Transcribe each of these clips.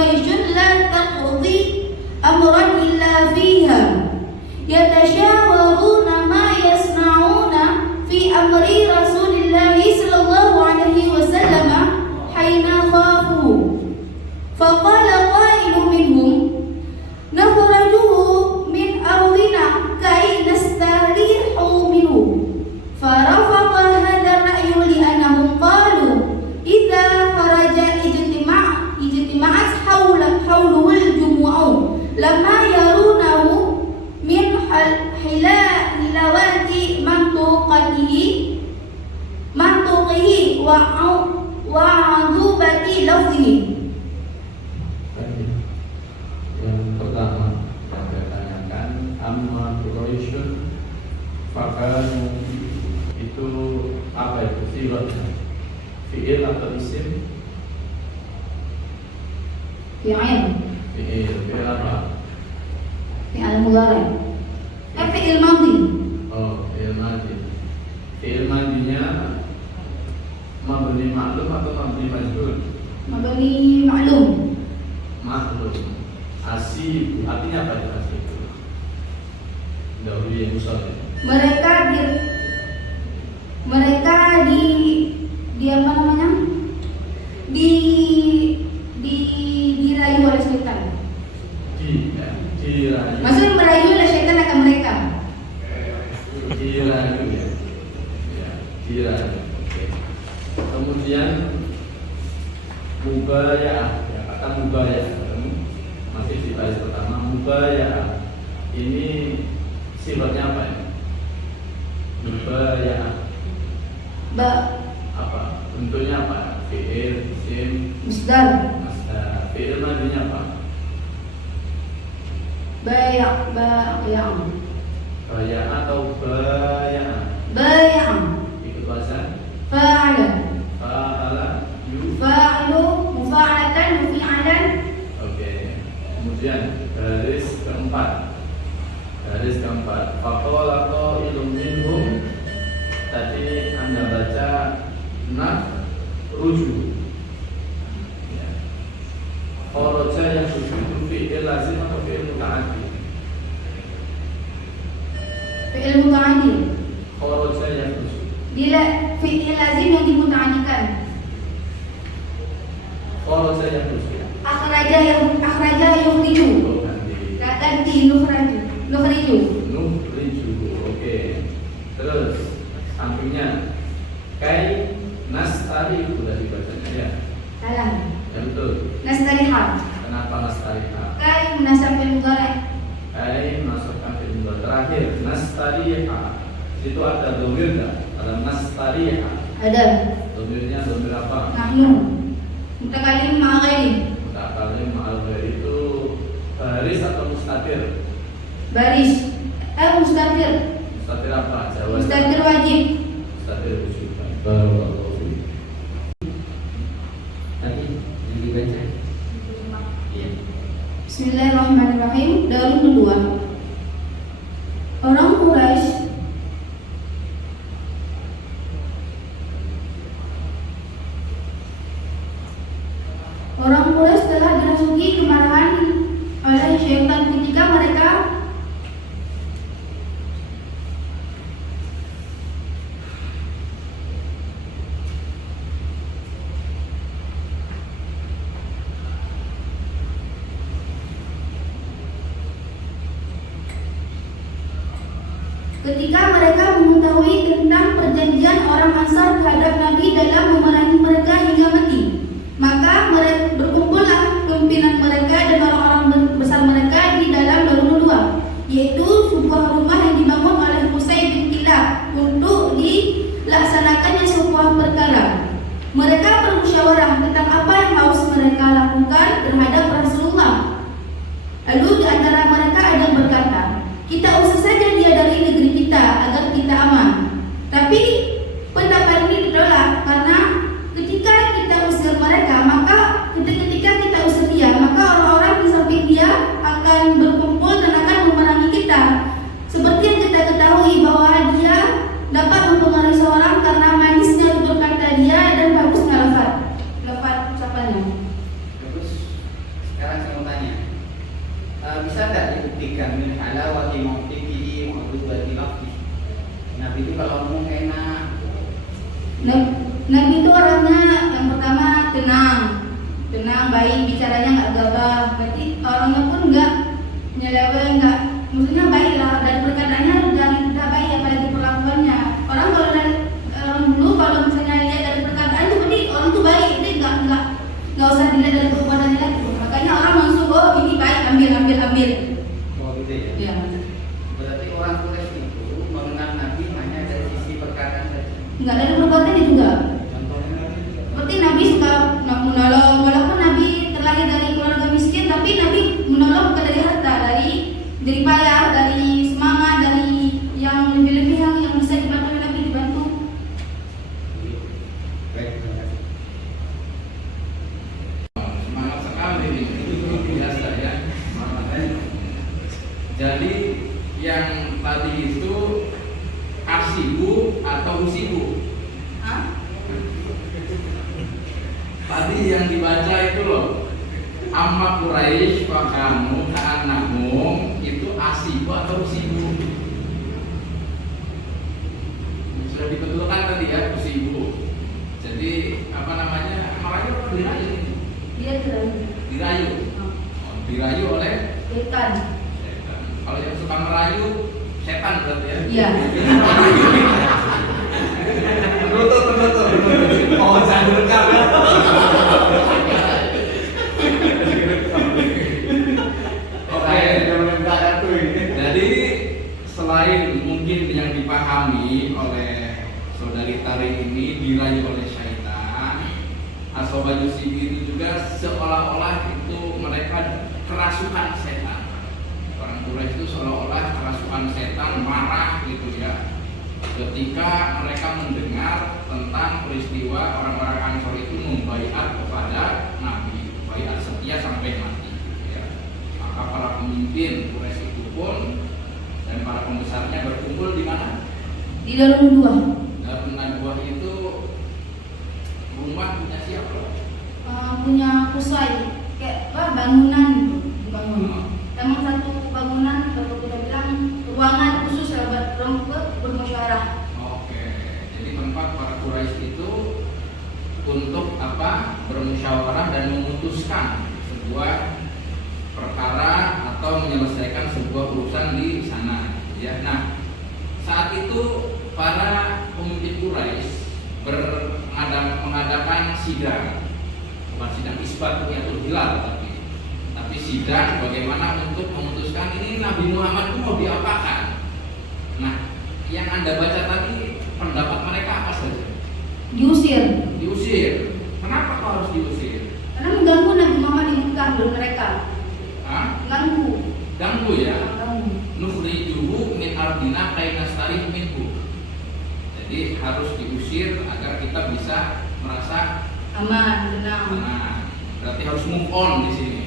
Quraisyun la taqdi amran illa fiha yatashawaruna ma yasna'una fi amri Rasulillah sallallahu alaihi wasallam haina khafu. Faqala qailun minhum nakhrajuhu min ardina kay nastarihu minhu. Farafaqa hadha ar-ra'yu li'annahum qalu idza kharaja ijtima'at hawluhu al-jumu'u lamma yarunahu min hilawati mantuqihi wa 'adubati lafzihi. Yang pertama yang saya tanyakan, amma Quraisyun fakanu itu apa itu sifatnya? Fi'il atau isim? Fi'il apa? Fi'il mudhari. Fi'il madhi. Oh, fi'il madhi. Fi'il madhinya mabni ma'lum atau mabni majhul? Mabni ma'lum. Ma'lum. Asib, artinya apa itu asib? Dahulu yang musalli. Mereka di apa namanya? Dirayu oleh setan. Dirayu. Maksudnya merayu oleh setan akan mereka. Dirayu ya. Ya, dirayu. Oke. Kemudian mubaya'ah, ya kata mubaya'ah. Masih di baris pertama mubaya'ah. Ini sifatnya apa ya? Mubaya'ah. Apa? Bentuknya apa? Fi'il, isim, Masdar. Fi'il madhinya apa? Bay'a. Baya'ah atau baya'ah? Bay'a. Ikut bahasa? Fa'ala. Fa'ala, Fa'ilu, mufa'alatan, mufi'alan. Oke. Kemudian garis keempat. Faqala qailun minhum. Tadi Anda baca rujuk. Ya. Kharaja yang rujuk itu fi'il lazim atau fi'il muta'addi? Fi'il muta'addi. Kharaja yang rujuk. Bila fi'il lazim yang dimuta'addikan. Kharaja yang rujuk. Akhraja yukhriju. Oh, ganti. Nukhriju. Oke. Terus sampingnya kai nastari sudah dibacanya ya. Salah. Ya betul. Nastariha. Kenapa nastariha? Kai munasab fil mudhari'. Kai masukkan fil mudhari'. Terakhir nastariha. Itu ada dhamir enggak? Ada nastariha. Ada. Dhamirnya dhamir apa? Nahnu. Mutakallim ma'a ghairi. Mutakallim ma'a ghairi itu baris atau mustatir? Baris. Mustatir. Mustatir apa? Jawaban. Mustatir wajib. Mustatir wajib. Barakallahu fiik. Tadi yang dibaca. Iya. Bismillahirrahmanirrahim. Dalil kedua. Orang Quraisy telah dirasuki kemarahan oleh syaitan ketika mereka mengetahui tentang perjanjian orang Ansar terhadap Nabi dalam memerangi mereka hingga mati. Maka berkumpullah pimpinan mereka dan orang-orang besar mereka di dalam Darul Nadwa, yaitu sebuah rumah yang dibangun oleh Qusay bin Kilab untuk dilaksanakannya sebuah perkara. Mereka bermusyawarah tentang apa yang harus mereka lakukan terhadap Rasulullah. Lalu di antara mereka ada yang berkata, kita usir saja dia dari negeri kita agar kita aman. Tapi pendapat ini ditolak karena ketika kita usir mereka, maka ketika kita usir dia, maka orang-orang di samping dia akan berkumpul dan akan memerangi kita. Seperti yang kita ketahui bahwa dia dapat mempengaruhi seorang karena manisnya tutur kata dia dan bagusnya lafaz ucapannya. Nabi itu kalau ngomong enak. Nabi itu orangnya yang pertama tenang, baik, bicaranya nggak gagah. Berarti orangnya pun nggak nyeleweng, nggak, maksudnya baik lah. Dari perkataannya udah baik, apalagi perlakuannya. Orang kalau dari orang dulu kalau misalnya lihat dari perkataan itu berarti orang itu baik, jadi nggak usah dilihat dari perbuatannya lagi. Makanya orang langsung ini baik, ambil. Oh gitu ya. Ya. Berarti orang Quraisy itu mengenal Nabi hanya dari sisi perkataan saja. Nggak dari perbuatannya juga. Contohnya Nabi juga. Seperti Nabi suka menolong, walaupun Nabi terlahir dari keluarga miskin, tapi Nabi menolong bukan dari harta, dari payah, dari semangat, dari yang lebih-lebih yang bisa dibantu oleh Nabi dibantu. Baik, terima kasih. Semangat sekali ini biasa ya. Jadi yang tadi itu asibu atau usibu. Hah? Tadi yang dibaca itu loh, amma Quraisy wa kanu ka'annahum, itu asibu atau usibu. Sudah dibetulkan tadi ya, usibu. Jadi apa namanya, merayu atau dirayu? Dia Dirayu. Oh, dirayu oleh setan. setan. Kalau yang suka merayu, setan berarti ya. Iya. Betul. Oh, saya rekam ya. Oke. Jangan tuh ini. Jadi selain mungkin yang dipahami oleh saudari Tari ini dirayu oleh syaitan, Asobaju Sibi itu juga seolah-olah itu mereka kerasukan setan. Orang Quraisy itu seolah-olah kerasukan setan, marah gitu ya. Ketika mereka mendengar tentang peristiwa orang-orang Ansor itu membaiat kepada Nabi, baiat setia sampai mati. Ya. Maka para pemimpin Quraisy itu pun dan para pembesarnya berkumpul di mana? Di dalam dua. Darun Nadwah itu rumah punya siapa? Punya kusai, kayak bangunan gitu, dibangun. Emang satu bangunan kalau kita bilang ruangan khusus ya buat bermusyawarah. Oke, jadi tempat para Quraisy itu untuk apa? Bermusyawarah dan memutuskan sebuah perkara atau menyelesaikan sebuah urusan di sana. Ya, nah saat itu para pemimpin Quraisy mengadakan sidang, bukan sidang isbat atau hilal, tapi sidang bagaimana untuk memutuskan ini Nabi Muhammad itu mau diapakan. Nah, yang Anda baca tadi pendapat mereka apa saja? Diusir. Kenapa kau harus diusir? Karena mengganggu Nabi Muhammad di Mekah menurut mereka. Hah? Ganggu ya? Ganggu. Nukhrijuhu min ardina kainastari minhu. Jadi harus diusir agar kita bisa merasa Aman, tenang. aman. Berarti harus move on di sini.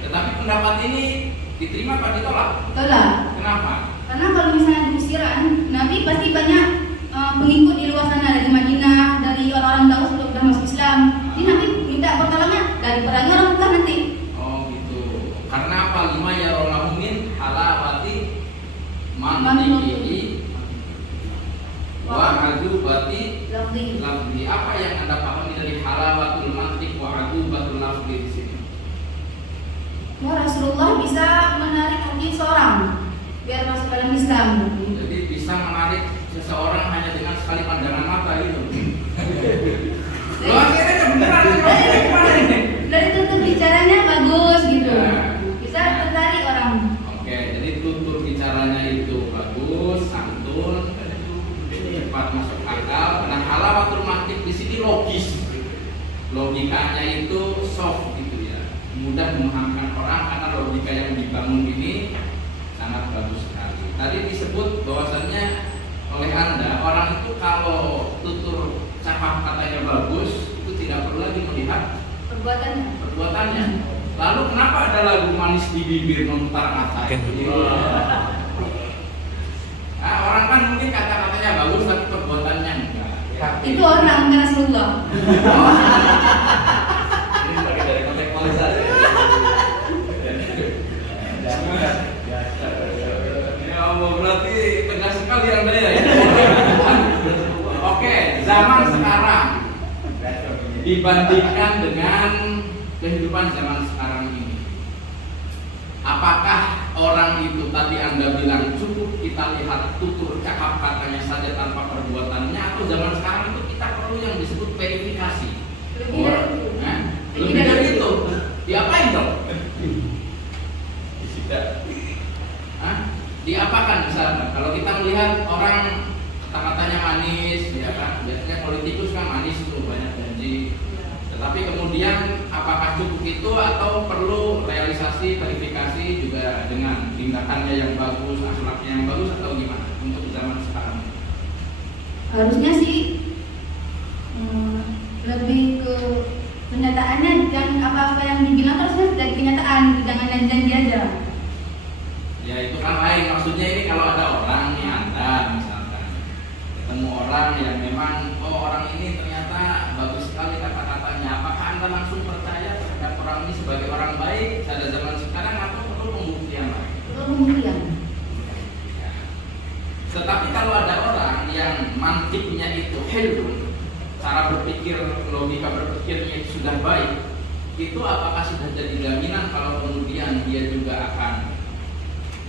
Tetapi pendapat ini diterima apa ditolak? Tolak. Kenapa? Karena kalau misalnya diusiran, Nabi pasti banyak pengikut di luar sana, dari Madinah, dari orang-orang Daus sudah masuk Islam. Jadi Nabi minta pertolongan dari perangi orang Mekah nanti. Oh gitu. Karena apa? Lima ya rolahu min halawati mantiqihi wa adubati Lafzi. lafzi. Apa yang Anda pahami dari halawatul mantiq wa adubatul lafzi di sini? Ya, Rasulullah bisa menarik hati seorang biar masuk dalam Islam. Jadi bisa menarik seseorang hanya dengan sekali pandangan mata itu. Lo akhirnya beneran gimana ini? Dari tutur bicaranya bagus gitu. Ya. Bisa tertarik orang. Oke, jadi tutur bicaranya itu bagus, santun, cepat masuk akal. Nah, halawatul mantiq di sini logis. Logikanya itu soft gitu ya. Mudah memahamkan orang karena logika yang dibangun ini sangat bagus sekali. Tadi disebut bahwasannya oleh Anda, orang itu kalau tutur cakap katanya bagus, itu tidak perlu lagi melihat perbuatannya. Lalu kenapa ada lagu manis di bibir memutar mata? Nah, orang kan mungkin kata-katanya bagus tapi perbuatannya enggak. Itu orang bukan Rasulullah. Ini bagi dari kontekstualisasi. Ya Allah, berarti tegas sekali Anda ya. zaman sekarang dibandingkan dengan kehidupan zaman sekarang ini, apakah orang itu tadi Anda bilang cukup kita lihat tutur cakap katanya saja tanpa perbuatannya, atau zaman sekarang itu kita perlu yang disebut verifikasi? Lebih dari itu. Diapain dong? Diapakan misalnya? Kalau kita melihat orang kata-katanya manis, ya kan? Biasanya politikus kan manis tuh, banyak janji. Tetapi kemudian apakah cukup itu atau perlu realisasi, verifikasi juga dengan tindakannya yang bagus, akhlaknya yang bagus, atau gimana untuk zaman sekarang? Harusnya sih lebih ke kenyataannya, yang apa-apa yang dibilang harusnya dari kenyataan, jangan janji aja. Ya itu kan lain, maksudnya ini kalau ada orang nih, Anda misalkan ketemu orang yang memang orang ini ternyata bagus sekali kata-katanya, apakah Anda langsung percaya terhadap orang ini sebagai orang baik pada zaman sekarang, atau perlu pembuktian lagi? Perlu pembuktian. Tetapi kalau ada orang yang mantiknya itu hilm, cara berpikir, logika berpikirnya itu sudah baik, itu apakah sudah jadi jaminan kalau kemudian dia juga akan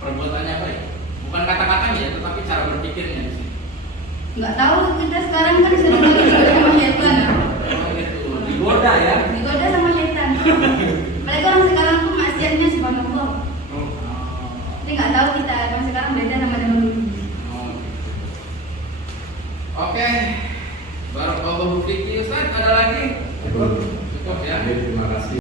perbuatannya baik? Bukan kata-katanya, tetapi cara berpikirnya di sini. Nggak tahu, kita sekarang kan sering lagi digoda sama syaitan. Oh gitu, digoda ya? Digoda sama syaitan. Apalagi orang sekarang tuh maksiatnya subhanallah. Jadi nggak tahu kita orang sekarang beda sama zaman dulu. Oke, barakallahu fiki. Ustaz, ada lagi? Cukup ya? Terima kasih.